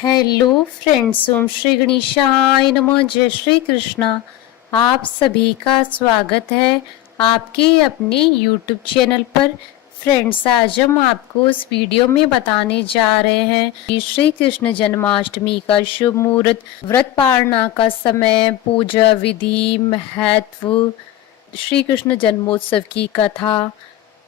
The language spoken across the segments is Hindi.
हेलो फ्रेंड्स, ओम श्री गणेशाय नमः। जय श्री कृष्णा। आप सभी का स्वागत है आपके अपने यूट्यूब चैनल पर। फ्रेंड्स, आज हम आपको इस वीडियो में बताने जा रहे हैं कि श्री कृष्ण जन्माष्टमी का शुभ मुहूर्त, व्रत पालना का समय, पूजा विधि, महत्व, श्री कृष्ण जन्मोत्सव की कथा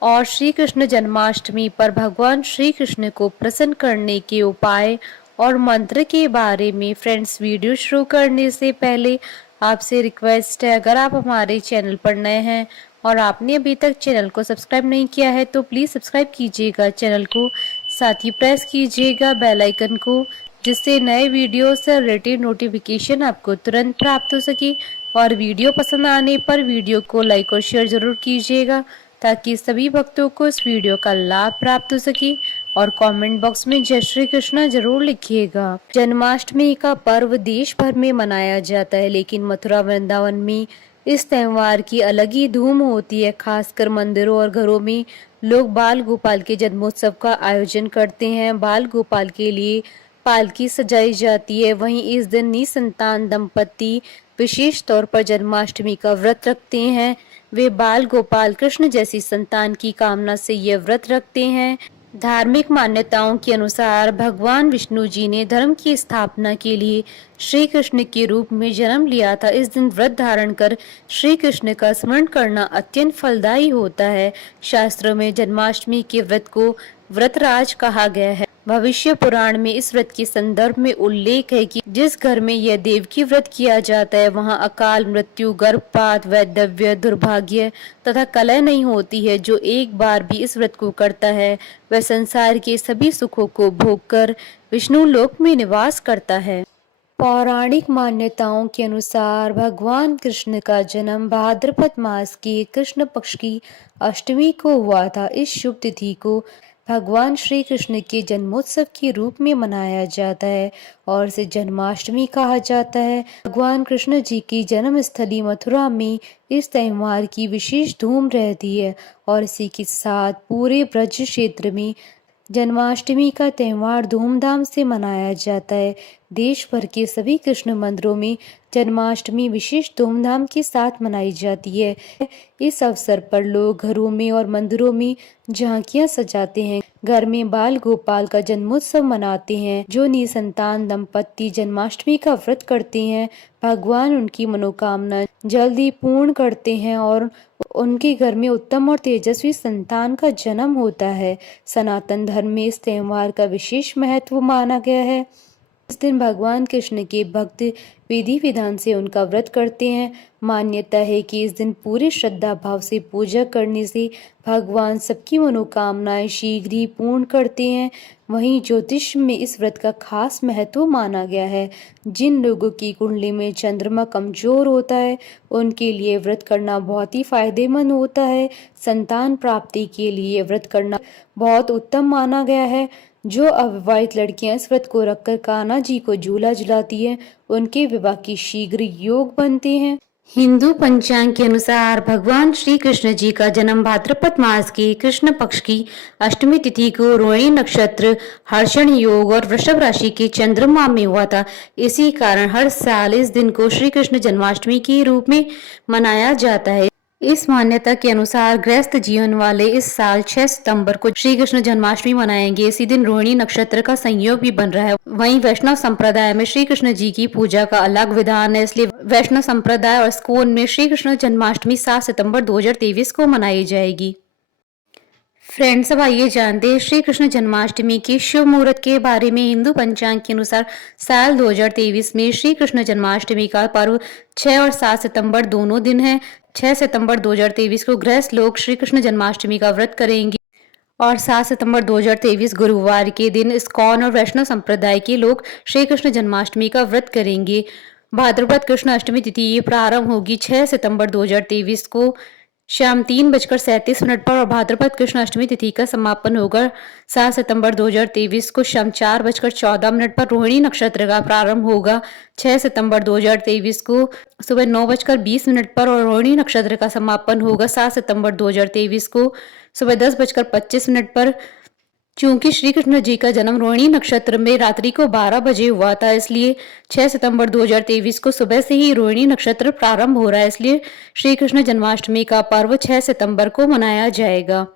और श्री कृष्ण जन्माष्टमी पर भगवान श्री कृष्ण को प्रसन्न करने के उपाय और मंत्र के बारे में। फ्रेंड्स, वीडियो शुरू करने से पहले आपसे रिक्वेस्ट है, अगर आप हमारे चैनल पर नए हैं और आपने अभी तक चैनल को सब्सक्राइब नहीं किया है तो प्लीज सब्सक्राइब कीजिएगा चैनल को, साथ ही प्रेस कीजिएगा बेल आइकन को, जिससे नए वीडियो से रिलेटेड नोटिफिकेशन आपको तुरंत प्राप्त हो सके। और वीडियो पसंद आने पर वीडियो को लाइक और शेयर जरूर कीजिएगा ताकि सभी भक्तों को इस वीडियो का लाभ प्राप्त हो सके। और कमेंट बॉक्स में जय श्री कृष्णा जरूर लिखिएगा। जन्माष्टमी का पर्व देश भर में मनाया जाता है, लेकिन मथुरा वृंदावन में इस त्योहार की अलग ही धूम होती है। खासकर मंदिरों और घरों में लोग बाल गोपाल के जन्मोत्सव का आयोजन करते हैं। बाल गोपाल के लिए पालकी सजाई जाती है। वहीं इस दिन निसंतान दंपति विशेष तौर पर जन्माष्टमी का व्रत रखते हैं। वे बाल गोपाल कृष्ण जैसी संतान की कामना से यह व्रत रखते हैं। धार्मिक मान्यताओं के अनुसार भगवान विष्णु जी ने धर्म की स्थापना के लिए श्री कृष्ण के रूप में जन्म लिया था। इस दिन व्रत धारण कर श्री कृष्ण का स्मरण करना अत्यंत फलदायी होता है। शास्त्रों में जन्माष्टमी के व्रत को व्रतराज कहा गया है। भविष्य पुराण में इस व्रत के संदर्भ में उल्लेख है कि जिस घर में यह देवकी व्रत किया जाता है वहां अकाल मृत्यु, गर्भपात, वैधव्य, दुर्भाग्य तथा कलह नहीं होती है। जो एक बार भी इस व्रत को करता है वह संसार के सभी सुखों को भोगकर विष्णु लोक में निवास करता है। पौराणिक मान्यताओं के अनुसार भगवान कृष्ण का जन्म भाद्रपद मास की कृष्ण पक्ष की अष्टमी को हुआ था। इस शुभ तिथि को भगवान श्री कृष्ण के जन्मोत्सव के रूप में मनाया जाता है और इसे जन्माष्टमी कहा जाता है। भगवान कृष्ण जी की जन्म स्थली मथुरा में इस त्योहार की विशेष धूम रहती है और इसी के साथ पूरे ब्रज क्षेत्र में जन्माष्टमी का त्योहार धूमधाम से मनाया जाता है। देश भर के सभी कृष्ण मंदिरों में जन्माष्टमी विशेष धूमधाम के साथ मनाई जाती है। इस अवसर पर लोग घरों में और मंदिरों में झांकियां सजाते हैं, घर में बाल गोपाल का जन्मोत्सव मनाते हैं। जो निसंतान दंपति जन्माष्टमी का व्रत करते हैं, भगवान उनकी मनोकामना जल्दी पूर्ण करते हैं और उनके घर में उत्तम और तेजस्वी संतान का जन्म होता है। सनातन धर्म में इस त्योहार का विशेष महत्व माना गया है। इस दिन भगवान कृष्ण के भक्त विधि विधान से उनका व्रत करते हैं। मान्यता है कि इस दिन पूरे श्रद्धा भाव से पूजा करने से भगवान सबकी मनोकामनाएं शीघ्र ही पूर्ण करते हैं। वहीं ज्योतिष में इस व्रत का खास महत्व माना गया है। जिन लोगों की कुंडली में चंद्रमा कमजोर होता है उनके लिए व्रत करना बहुत ही फायदेमंद होता है। संतान प्राप्ति के लिए व्रत करना बहुत उत्तम माना गया है। जो अविवाहित लड़कियां इस व्रत को रखकर कान्हा जी को झूला झुलाती हैं, उनके विवाह की शीघ्र योग बनते हैं। हिंदू पंचांग के अनुसार भगवान श्री कृष्ण जी का जन्म भाद्रपद मास की कृष्ण पक्ष की अष्टमी तिथि को रोहिणी नक्षत्र, हर्षण योग और वृषभ राशि के चंद्रमा में हुआ था। इसी कारण हर साल इस दिन को श्री कृष्ण जन्माष्टमी के रूप में मनाया जाता है। इस मान्यता के अनुसार गृहस्थ जीवन वाले इस साल 6 सितंबर को श्री कृष्ण जन्माष्टमी मनाएंगे। इसी दिन रोहिणी नक्षत्र का संयोग भी बन रहा है। वहीं वैष्णव संप्रदाय में श्री कृष्ण जी की पूजा का अलग विधान है, इसलिए वैष्णव संप्रदाय और स्कूल में श्री कृष्ण जन्माष्टमी 7 सितंबर 2023 को मनाई जाएगी। फ्रेंड्स, अब आइए जानते हैं श्री कृष्ण जन्माष्टमी के शुभ मुहूर्त के बारे में। हिंदू पंचांग के अनुसार साल 2023 में श्री कृष्ण जन्माष्टमी का पर्व 6 और 7 सितंबर दोनों दिन है। 6 सितंबर 2023 को गृहस्थ लोग श्री कृष्ण जन्माष्टमी का व्रत करेंगे और 7 सितंबर 2023 गुरुवार के दिन इस्कॉन और वैष्णव संप्रदाय के लोग श्री कृष्ण जन्माष्टमी का व्रत करेंगे। भाद्रपद कृष्ण अष्टमी तिथि ये प्रारंभ होगी 6 सितंबर 2023 को शाम 3:37 पर और भाद्रपद कृष्ण अष्टमी तिथि का समापन होगा 7 सितंबर 2023 को शाम 4:14 पर। रोहिणी नक्षत्र का प्रारंभ होगा 6 सितंबर 2023 को सुबह 9:20 पर और रोहिणी नक्षत्र का समापन होगा 7 सितंबर 2023 को सुबह 10:25 पर। चूंकि श्री कृष्ण जी का जन्म रोहिणी नक्षत्र में रात्रि को 12 बजे हुआ था, इसलिए 6 सितंबर 2023 को सुबह से ही रोहिणी नक्षत्र प्रारंभ हो रहा है। इसलिए श्री कृष्ण जन्माष्टमी का पर्व 6 सितंबर को मनाया जाएगा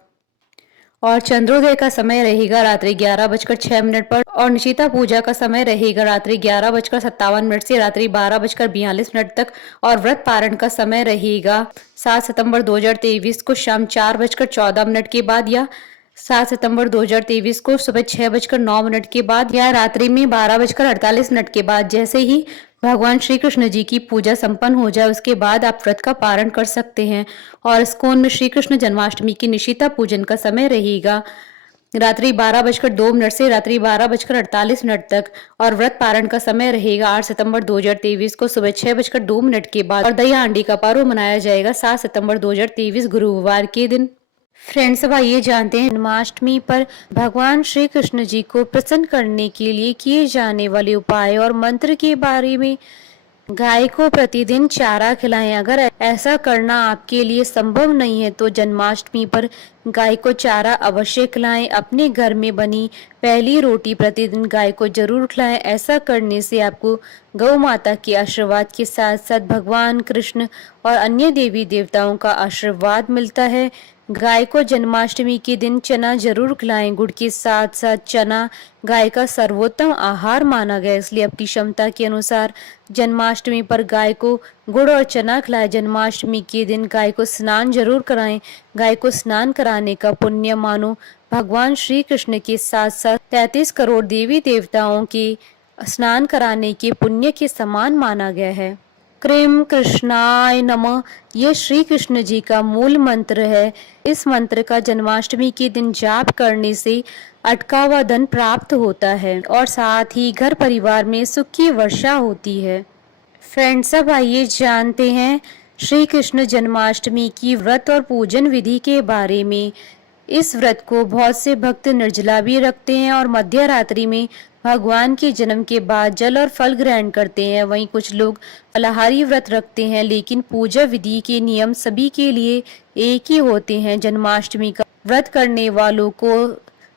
और चंद्रोदय का समय रहेगा रात्रि 11:06 पर और निशिता पूजा का समय रहेगा रात्रि 11:57 से रात्रि 12:42 तक और व्रत पारण का समय रहेगा 7 सितंबर 2023 को शाम 4:14 के बाद या 7 सितंबर 2023 को सुबह 6:09 के बाद या रात्रि में 12:48 के बाद। जैसे ही भगवान श्री कृष्ण जी की पूजा संपन्न हो जाए उसके बाद आप व्रत का पारण कर सकते हैं। और इस्कॉन में श्री कृष्ण जन्माष्टमी की निशिता पूजन का समय रहेगा रात्रि 12:02 से रात्रि 12:48 तक और व्रत पारण का समय रहेगा 8 सितंबर 2023 को सुबह 6:02 के बाद और दही हांडी का पर्व मनाया जाएगा 7 सितंबर 2023 गुरुवार के दिन। फ्रेंड्स, अब आइए जानते हैं जन्माष्टमी पर भगवान श्री कृष्ण जी को प्रसन्न करने के लिए किए जाने वाले उपाय और मंत्र के बारे में। गाय को प्रतिदिन चारा खिलाएं। अगर ऐसा करना आपके लिए संभव नहीं है तो जन्माष्टमी पर गाय को चारा अवश्य खिलाएं। अपने घर में बनी पहली रोटी प्रतिदिन गाय को जरूर खिलाएं। ऐसा करने से आपको गौ माता के आशीर्वाद के साथ साथ भगवान कृष्ण और अन्य देवी देवताओं का आशीर्वाद मिलता है। गाय को जन्माष्टमी के दिन चना जरूर खिलाएं। गुड़ के साथ साथ चना गाय का सर्वोत्तम आहार माना गया, इसलिए अपनी क्षमता के अनुसार जन्माष्टमी पर गाय को गुड़ और चना खिलाएं। जन्माष्टमी के दिन गाय को स्नान जरूर कराएं। गाय को स्नान कराने का पुण्य मानो भगवान श्री कृष्ण के साथ साथ 33 करोड़ देवी देवताओं के स्नान कराने के पुण्य के समान माना गया है। क्रीम कृष्णाय नमः ये श्री कृष्ण जी का मूल मंत्र है। इस मंत्र का जन्माष्टमी के दिन जाप करने से अटका हुआ धन प्राप्त होता है और साथ ही घर परिवार में सुख की वर्षा होती है। फ्रेंड्स, अब आइए जानते हैं श्री कृष्ण जन्माष्टमी की व्रत और पूजन विधि के बारे में। इस व्रत को बहुत से भक्त निर्जला भी रखते हैं और मध्य रात्रि में भगवान के जन्म के बाद जल और फल ग्रहण करते हैं। वहीं कुछ लोग फलाहारी व्रत रखते हैं, लेकिन पूजा विधि के नियम सभी के लिए एक ही होते हैं। जन्माष्टमी का व्रत करने वालों को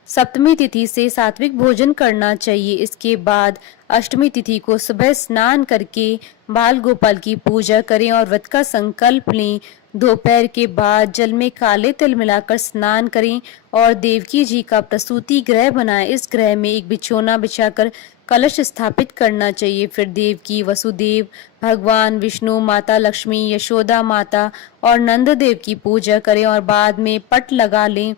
सप्तमी तिथि से सात्विक भोजन करना चाहिए। इसके बाद अष्टमी तिथि को सुबह स्नान करके बाल गोपाल की पूजा करें और व्रत का संकल्प लें। दोपहर के बाद जल में काले तिल मिलाकर स्नान करें और देवकी जी का प्रसूति ग्रह बनाएं। इस ग्रह में एक बिछौना बिछाकर कलश स्थापित करना चाहिए। फिर देवकी, वसुदेव, भगवान विष्णु, माता लक्ष्मी, यशोदा माता और नंद देव की पूजा करें और बाद में पट लगा लें।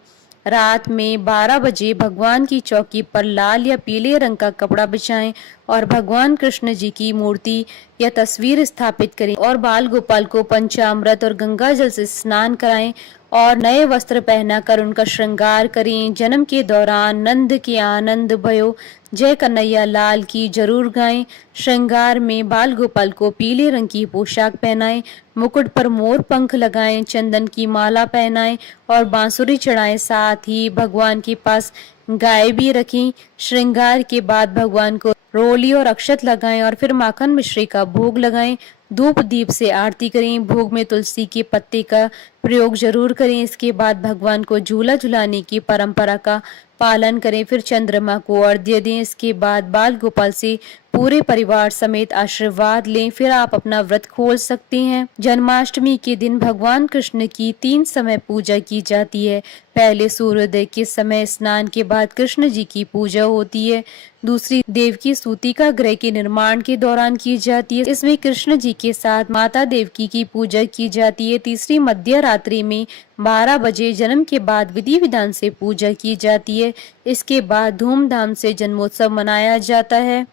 रात में 12 बजे भगवान की चौकी पर लाल या पीले रंग का कपड़ा बिछाएं और भगवान कृष्ण जी की मूर्ति या तस्वीर स्थापित करें और बाल गोपाल को पंचामृत और गंगा जल से स्नान कराएं और नए वस्त्र पहनाकर उनका श्रृंगार करें। जन्म के दौरान नंद के आनंद भयो जय कन्हैया लाल की जरूर गाएं। श्रृंगार में बाल गोपाल को पीले रंग की पोशाक पहनाएं, मुकुट पर मोर पंख लगाएं, चंदन की माला पहनाएं और बांसुरी चढ़ाएं। साथ ही भगवान के पास गाय भी रखें। श्रृंगार के बाद भगवान को रोली और अक्षत लगाएं और फिर माखन मिश्री का भोग लगाएं। धूप दीप से आरती करें। भोग में तुलसी के पत्ते का प्रयोग जरूर करें। इसके बाद भगवान को झूला झुलाने की परंपरा का पालन करें। फिर चंद्रमा को अर्घ्य दें। इसके बाद बाल गोपाल से पूरे परिवार समेत आशीर्वाद लें। फिर आप अपना व्रत खोल सकते हैं। जन्माष्टमी के दिन भगवान कृष्ण की 3 समय पूजा की जाती है। पहले सूर्योदय के समय स्नान के बाद कृष्ण जी की पूजा होती है। दूसरी देवकी सूतिका ग्रह के निर्माण के दौरान की जाती है। इसमें कृष्ण जी के साथ माता देवकी की पूजा की जाती है। तीसरी मध्य रात्रि में 12 बजे जन्म के बाद विधि विधान से पूजा की जाती है। इसके बाद धूमधाम से जन्मोत्सव मनाया जाता है।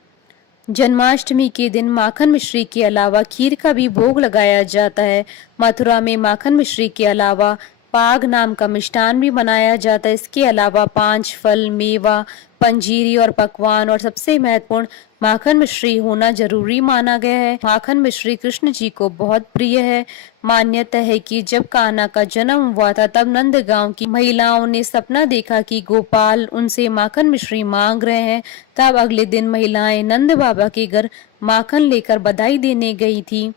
जन्माष्टमी के दिन माखन मिश्री के अलावा खीर का भी भोग लगाया जाता है। मथुरा में माखन मिश्री के अलावा पाग नाम का मिष्ठान भी बनाया जाता है। इसके अलावा 5 फल, मेवा, पंजीरी और पकवान और सबसे महत्वपूर्ण माखन मिश्री होना जरूरी माना गया है। माखन मिश्री कृष्ण जी को बहुत प्रिय है। मान्यता है कि जब कान्हा का जन्म हुआ था तब नंदगांव की महिलाओं ने सपना देखा कि गोपाल उनसे माखन मिश्री मांग रहे हैं। तब अगले दिन महिलाएं नंद बाबा के घर माखन लेकर बधाई देने गई थी।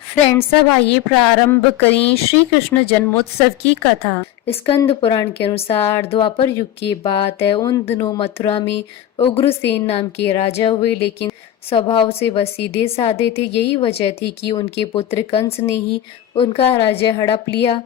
फ्रेंड्स, अब आइए प्रारंभ करें श्री कृष्ण जन्मोत्सव की कथा। स्कंद पुराण के अनुसार द्वापर युग की बात है। उन दिनों मथुरा में उग्रसेन नाम के राजा हुए, लेकिन स्वभाव से वह सीधे साधे थे। यही वजह थी कि उनके पुत्र कंस ने ही उनका राज्य हड़प लिया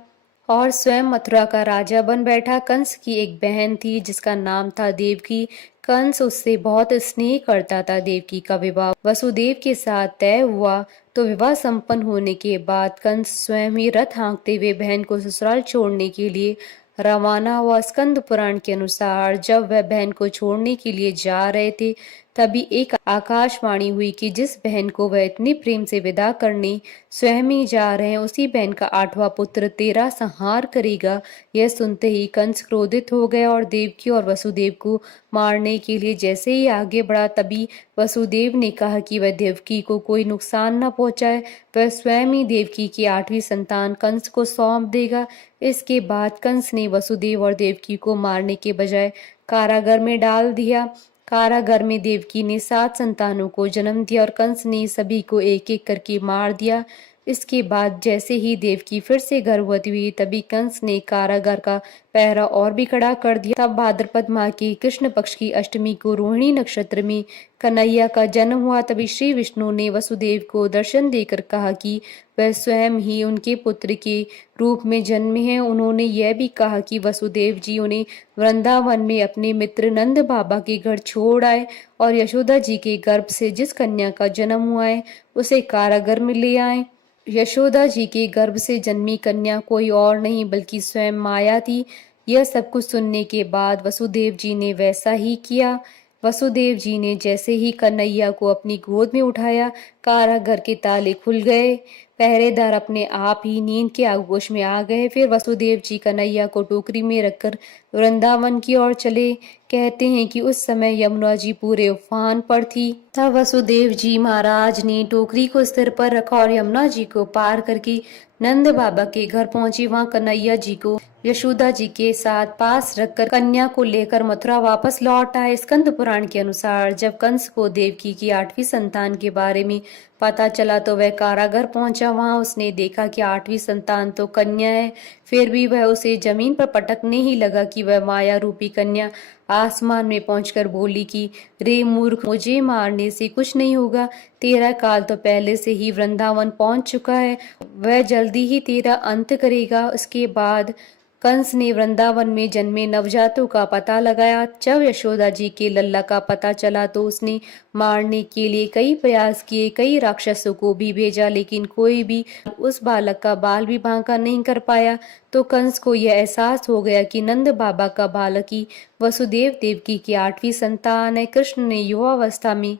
और स्वयं मथुरा का राजा बन बैठा। कंस की एक बहन थी जिसका नाम था देवकी। कंस उससे बहुत स्नेह करता था। देवकी का विवाह वसुदेव के साथ तय हुआ। तो विवाह संपन्न होने के बाद कंस स्वयं ही रथ हाँकते हुए बहन को ससुराल छोड़ने के लिए रवाना हुआ। स्कंद पुराण के अनुसार जब वह बहन को छोड़ने के लिए जा रहे थे, तभी एक आकाशवाणी हुई कि जिस बहन को वह इतने प्रेम से विदा करने स्वयं ही जा रहे हैं, उसी बहन का 8वां पुत्र तेरा संहार करेगा। यह सुनते ही कंस क्रोधित हो गया और देवकी और वसुदेव को मारने के लिए जैसे ही आगे बढ़ा, तभी वसुदेव ने कहा कि वह देवकी को कोई नुकसान न पहुंचाए। वह स्वयं ही देवकी की 8वीं संतान कंस को सौंप देगा। इसके बाद कंस ने वसुदेव और देवकी को मारने के बजाय कारागार में डाल दिया। कारागार में देवकी ने 7 संतानों को जन्म दिया और कंस ने सभी को एक एक करके मार दिया। इसके बाद जैसे ही देवकी फिर से गर्भवती हुई, तभी कंस ने कारागार का पहरा और भी कड़ा कर दिया। तब भाद्रपद माह की कृष्ण पक्ष की अष्टमी को रोहिणी नक्षत्र में कन्हैया का जन्म हुआ। तभी श्री विष्णु ने वसुदेव को दर्शन देकर कहा कि वह स्वयं ही उनके पुत्र के रूप में जन्मे हैं। उन्होंने यह भी कहा कि वसुदेव जी उन्हें वृंदावन में अपने मित्र नंद बाबा के घर छोड़ आए और यशोदा जी के गर्भ से जिस कन्या का जन्म हुआ है उसे कारागार में ले आए। यशोदा जी के गर्भ से जन्मी कन्या कोई और नहीं बल्कि स्वयं माया थी। यह सब कुछ सुनने के बाद वसुदेव जी ने वैसा ही किया। वसुदेव जी ने जैसे ही कन्हैया को अपनी गोद में उठाया, कारागार के ताले खुल गए। पहरेदार अपने आप ही नींद के आगोश में आ गए। फिर वसुदेव जी कन्हैया को टोकरी में रखकर वृंदावन की ओर चले। कहते हैं कि उस समय यमुना जी पूरे उफान पर थी। तब वसुदेव जी महाराज ने टोकरी को सिर पर रखा और यमुना जी को पार करके नंद बाबा के घर पहुंची। वहां कन्हैया जी को यशोदा जी के साथ पास रखकर कन्या को लेकर मथुरा वापस लौट आए। स्कंद पुराण के अनुसार जब कंस को देवकी की 8वीं संतान के बारे में पता चला तो वह कारागार पहुंचा। वहां उसने देखा कि 8वीं संतान तो कन्या है, फिर भी वह उसे जमीन पर पटकने ही लगा कि वह माया रूपी कन्या आसमान में पहुंचकर बोली कि रे मूर्ख, मुझे मारने से कुछ नहीं होगा। तेरा काल तो पहले से ही वृंदावन पहुंच चुका है, वह जल्दी ही तेरा अंत करेगा। उसके बाद कंस ने वृंदावन में जन्मे नवजातों का पता लगाया। जब यशोदा जी के लल्ला का पता चला तो उसने मारने के लिए कई प्रयास किए, कई राक्षसों को भी भेजा, लेकिन कोई भी उस बालक का बाल भी बांका नहीं कर पाया। तो कंस को यह एहसास हो गया कि नंद बाबा का बालक ही वसुदेव देवकी की 8वीं संतान है। कृष्ण ने युवावस्था में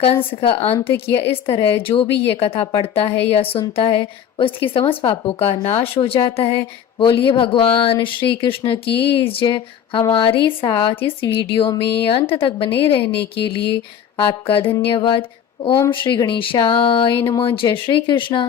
कंस का अंत किया। इस तरह जो भी ये कथा पढ़ता है या सुनता है उसकी समस्त पापों का नाश हो जाता है। बोलिए भगवान श्री कृष्ण की जय। हमारे साथ इस वीडियो में अंत तक बने रहने के लिए आपका धन्यवाद। ओम श्री गणेशाय नमः। जय श्री कृष्णा।